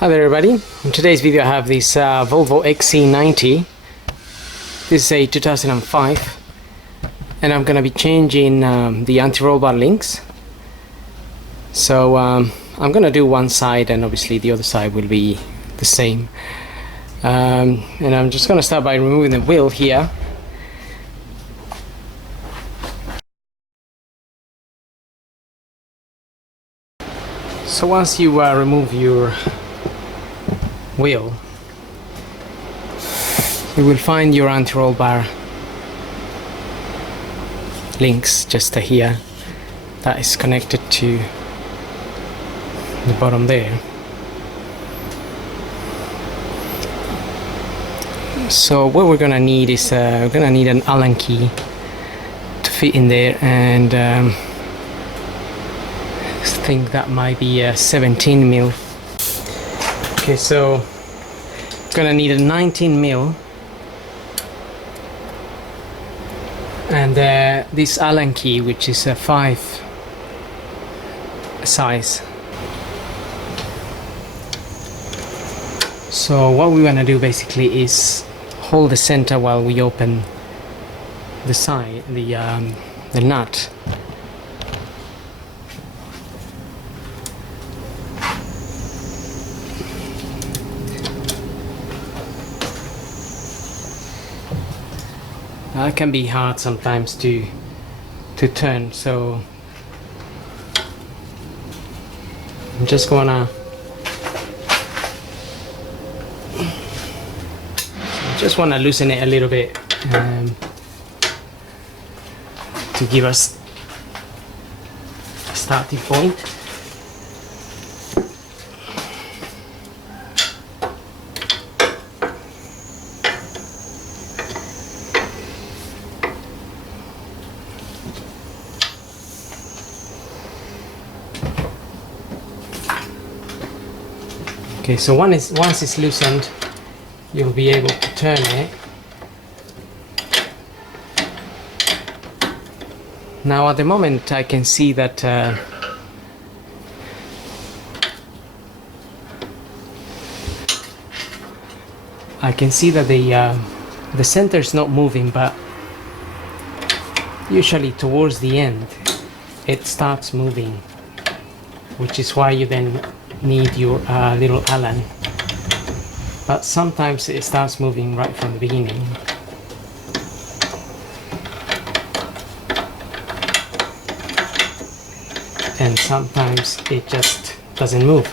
Hi there everybody. In today's video I have this Volvo XC90. This is a 2005 and I'm gonna be changing the anti-roll bar links. So I'm gonna do one side and obviously the other side will be the same. And I'm just gonna start by removing the wheel here. So once you remove your wheel, you will find your anti-roll bar links just here that is connected to the bottom there. So what we're gonna need is we're gonna need an Allen key to fit in there, and I think that might be a 17 mil. Okay, so gonna need a 19 mil, and this Allen key, which is a 5 size. So what we're gonna do basically is hold the center while we open the side, the nut. It can be hard sometimes to turn, so I'm just gonna loosen it a little bit to give us a starting point. Okay, so once it's loosened, you'll be able to turn it. Now at the moment I can see that the center is not moving, but usually towards the end it starts moving, which is why you then need your little Allen. But sometimes it starts moving right from the beginning. And sometimes it just doesn't move.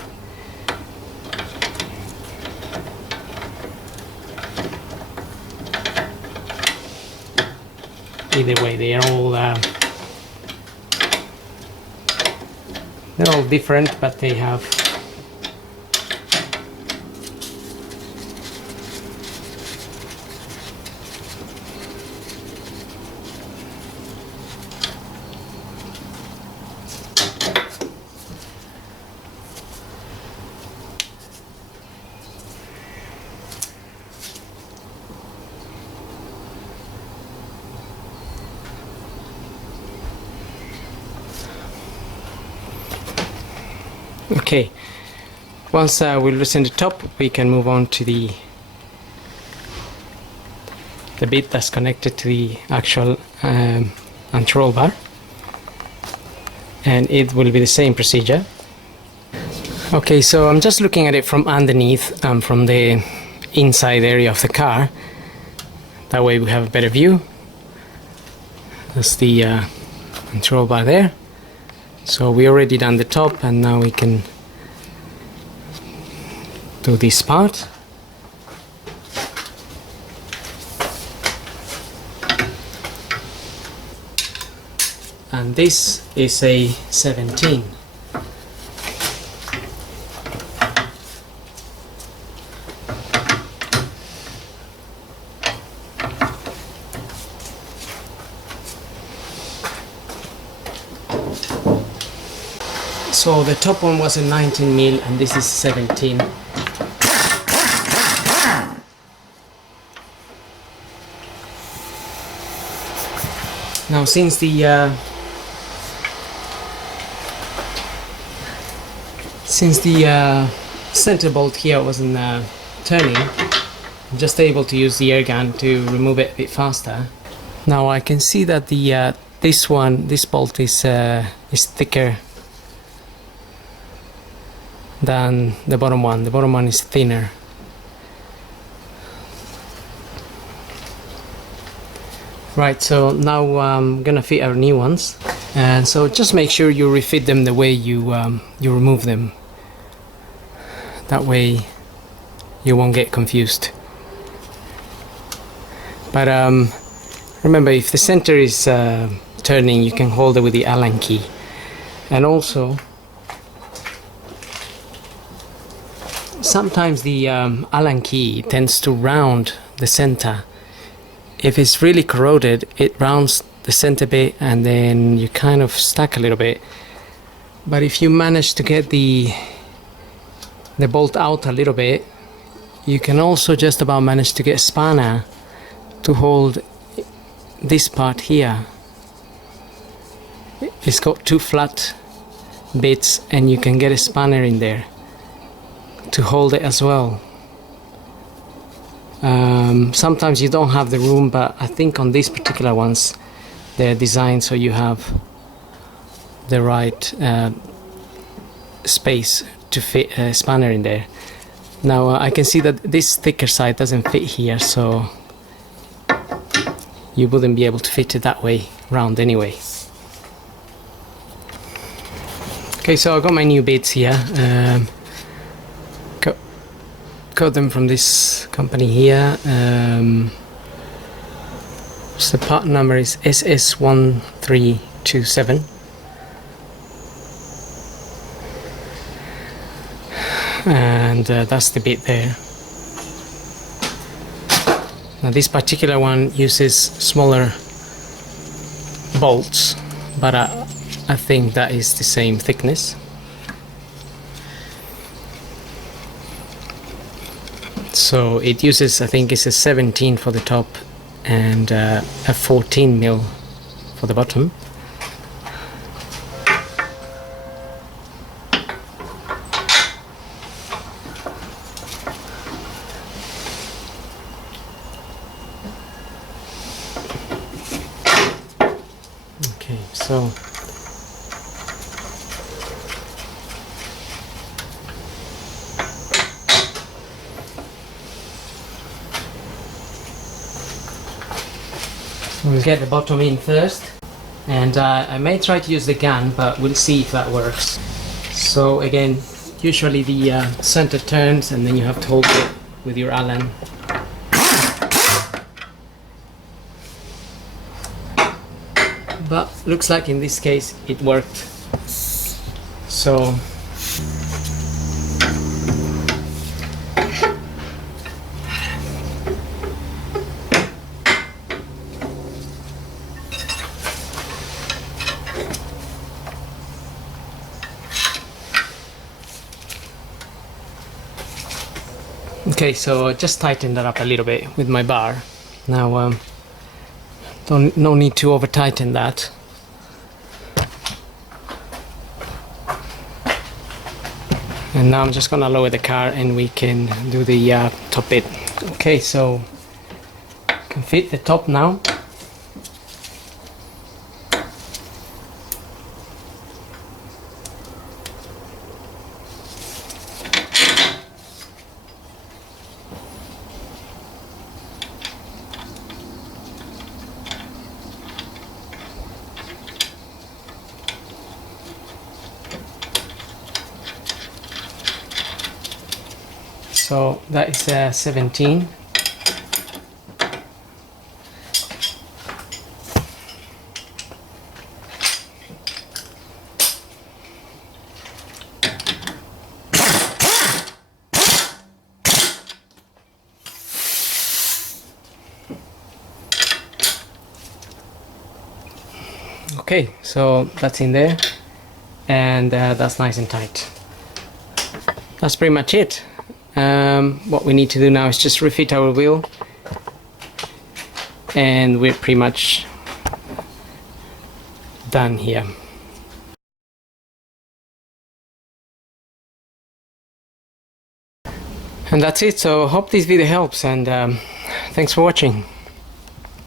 Either way, they're all different, but they have okay. Once we loosen the top, we can move on to the bit that's connected to the actual anti-roll bar, and it will be the same procedure. Okay, so I'm just looking at it from underneath, from the inside area of the car. That way we have a better view. That's the anti-roll bar there. So we already done the top, and now we can do this part. And this is a 17. So the top one was a 19 mil and this is 17. Now since the center bolt here wasn't turning, I'm just able to use the air gun to remove it a bit faster. Now I can see that the this bolt is thicker than the bottom one. The bottom one is thinner. Right, so now I'm gonna fit our new ones, and so just make sure you refit them the way you remove them. That way you won't get confused. But remember, if the center is turning, you can hold it with the Allen key. And also, sometimes the Allen key tends to round the center. If it's really corroded, it rounds the center bit and then you kind of stuck a little bit. But if you manage to get the bolt out a little bit, you can also just about manage to get a spanner to hold this part here. It's got two flat bits and you can get a spanner in there to hold it as well. Sometimes you don't have the room, but I think on these particular ones they're designed so you have the right space to fit a spanner in there. Now I can see that this thicker side doesn't fit here, so you wouldn't be able to fit it that way round anyway. Okay, so I got my new bits here. Got them from this company here. So the part number is SS1327. And that's the bit there. Now this particular one uses smaller bolts, but I think that is the same thickness. So it uses, I think it's a 17 for the top and a 14 mil for the bottom. Okay, so we'll get the bottom in first, and I may try to use the gun, but we'll see if that works. So again, usually the center turns and then you have to hold it with your Allen. But looks like in this case it worked. So okay, so just tighten that up a little bit with my bar. Now no need to over tighten that. And now I'm just gonna lower the car and we can do the top bit. Okay, so can fit the top now. So that is 17. Okay, so that's in there, and that's nice and tight. That's pretty much it. What we need to do now is just refit our wheel, and we're pretty much done here. And that's it. So hope this video helps, and thanks for watching.